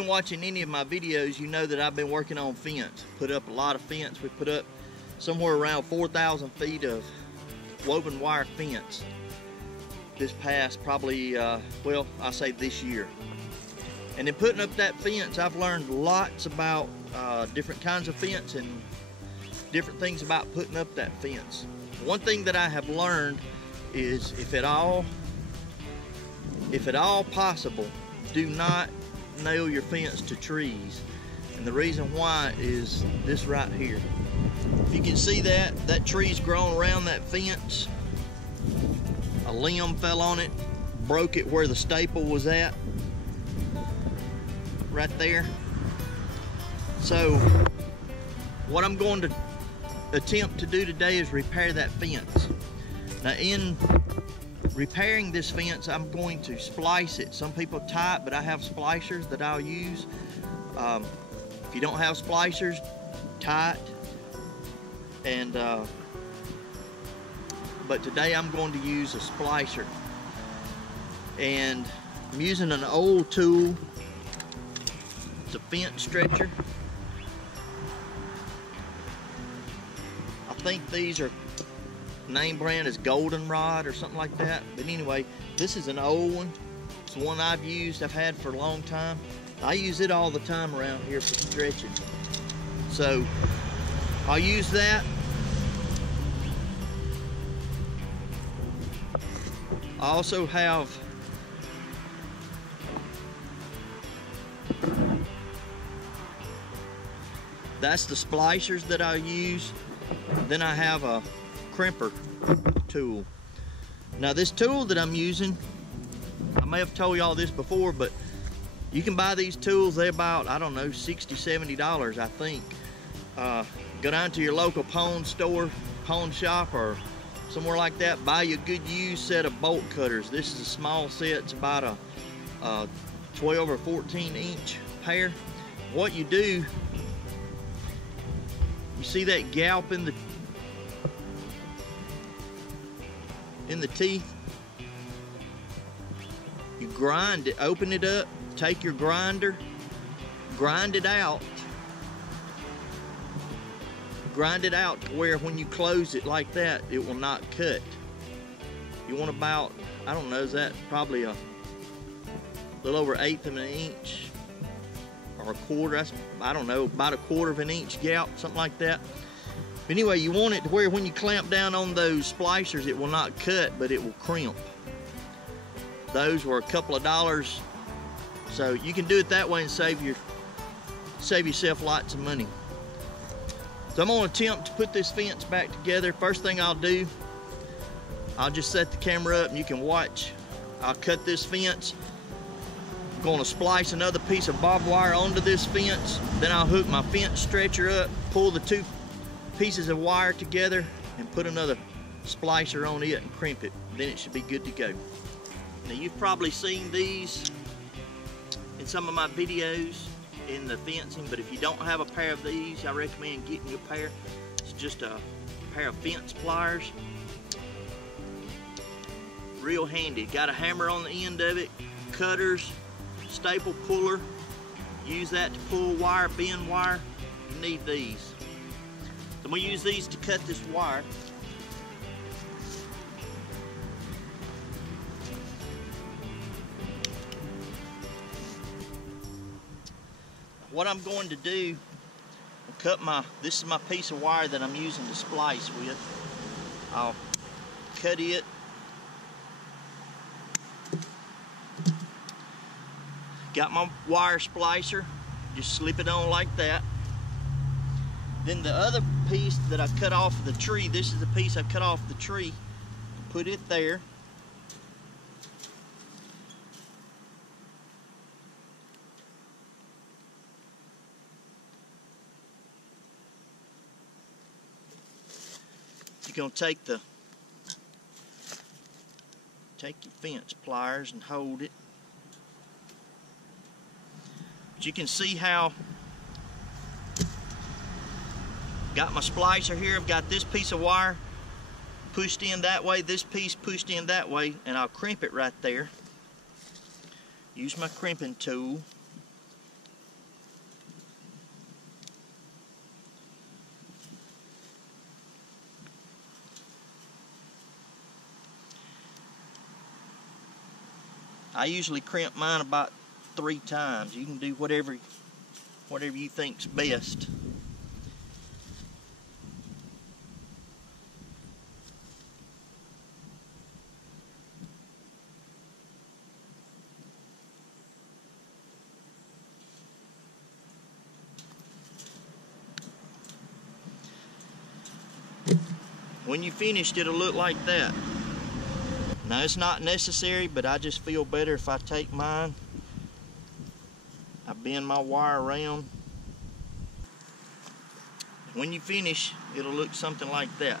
been watching any of my videos, you know that I've been working on fence. Put up a lot of fence. We put up somewhere around 4,000 feet of woven wire fence this past probably, well, I say this year. And in putting up that fence, I've learned lots about different kinds of fence and different things about putting up that fence. One thing that I have learned is, if at all possible, do not nail your fence to trees. And the reason why is this right here. If you can see that tree's grown around that fence. A limb fell on it, broke it where the staple was at, right there. So what I'm going to attempt to do today is repair that fence. Now, in repairing this fence, I'm going to splice it. Some people tie it, but I have splicers that I'll use. If you don't have splicers, tie it. And but today I'm going to use a splicer, and I'm using an old tool. It's a fence stretcher. I think these are name brand is Goldenrod or something like that, but anyway, this is an old one. It's one I've used, I've had for a long time. I use it all the time around here for stretching, so I'll use that. I also have that's the splicers that I use. Then I have a crimper tool. Now, this tool that I'm using, I may have told y'all this before, but you can buy these tools. They're about, I don't know, $60–70, I think. Go down to your local pawn store, pawn shop, or somewhere like that, buy you a good used set of bolt cutters. This is a small set. It's about a 12 or 14 inch pair. What you do, you see that gap in the teeth? You grind it, open it up, take your grinder, grind it out. Grind it out to where when you close it like that, it will not cut. You want about, I don't know, is that probably a little over 1/8 of an inch or a quarter? That's, I don't know, about 1/4 of an inch gap, something like that. But anyway, you want it to where when you clamp down on those splicers, it will not cut, but it will crimp. Those were a couple of dollars, so you can do it that way and save yourself lots of money. So I'm going to attempt to put this fence back together. First thing I'll do, I'll just set the camera up and you can watch. I'll cut this fence. I'm going to splice another piece of barbed wire onto this fence. Then I'll hook my fence stretcher up, pull the two pieces of wire together, and put another splicer on it and crimp it. Then it should be good to go. Now, you've probably seen these in some of my videos in the fencing, but if you don't have a pair of these, I recommend getting you a pair. It's just a pair of fence pliers. Real handy. Got a hammer on the end of it, cutters, staple puller. Use that to pull wire, bend wire. You need these. So I'm going to use these to cut this wire. What I'm going to do, cut this is my piece of wire that I'm using to splice with. I'll cut it. Got my wire splicer, just slip it on like that. Then the other piece that I cut off of the tree, this is the piece I cut off the tree, put it there. You're going to take your fence pliers and hold it. But you can see how got my splicer here. I've got this piece of wire pushed in that way, this piece pushed in that way, and I'll crimp it right there. Use my crimping tool. I usually crimp mine about 3 times. You can do whatever you think's best. When you finished, it'll look like that. Now, it's not necessary, but I just feel better if I take mine, I bend my wire around. When you finish, it'll look something like that.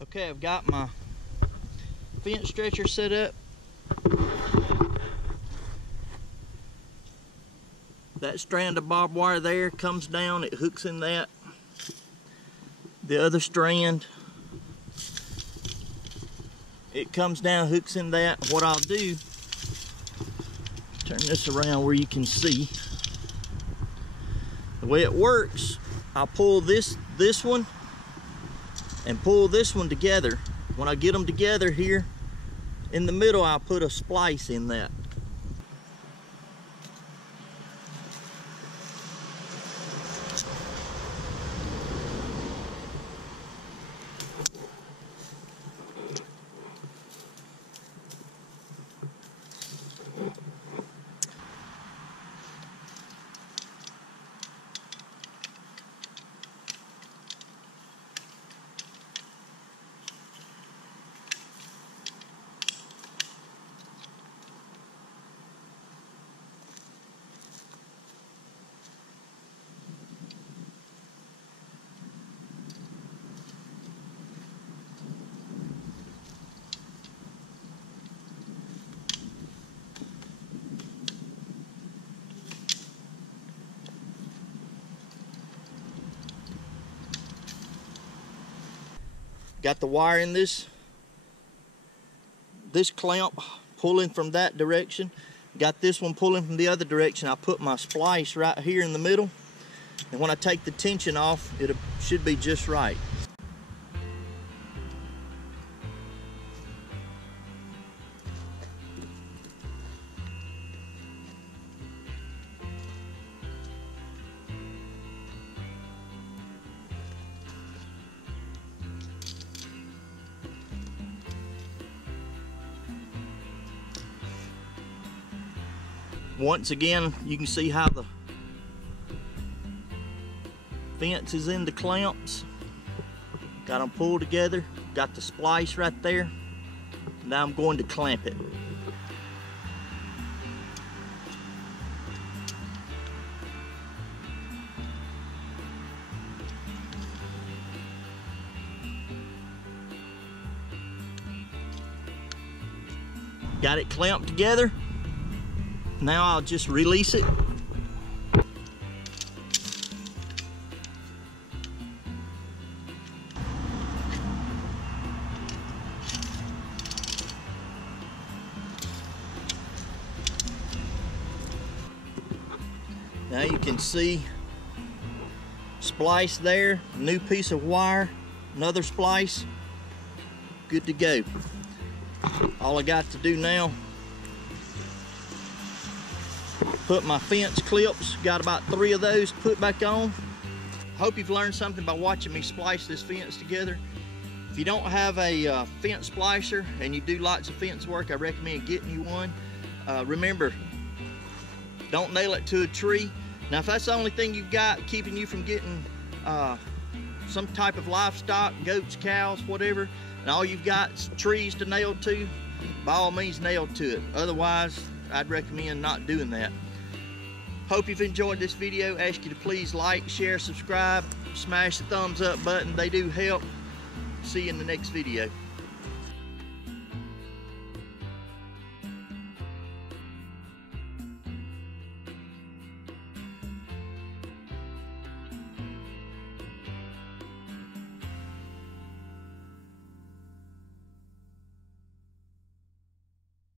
Okay, I've got my fence stretcher set up. That strand of barbed wire there comes down, it hooks in that. The other strand, it comes down, hooks in that. What I'll do, turn this around where you can see. The way it works, I'll pull this one and pull this one together. When I get them together here in the middle, I'll put a splice in that. Got the wire in this clamp pulling from that direction. Got this one pulling from the other direction. I put my splice right here in the middle, and when I take the tension off, it should be just right. Once again, you can see how the fence is in the clamps. Got them pulled together, got the splice right there. Now I'm going to clamp it. Got it clamped together. Now I'll just release it. Now you can see splice there, new piece of wire, another splice, good to go. All I got to do now, put my fence clips, got about 3 of those to put back on. Hope you've learned something by watching me splice this fence together. If you don't have a fence splicer and you do lots of fence work, I recommend getting you one. Remember, don't nail it to a tree. Now if that's the only thing you've got keeping you from getting some type of livestock, goats, cows, whatever, and all you've got is trees to nail to, by all means nail to it. Otherwise, I'd recommend not doing that. Hope you've enjoyed this video. Ask you to please like, share, subscribe, smash the thumbs up button. They do help. See you in the next video.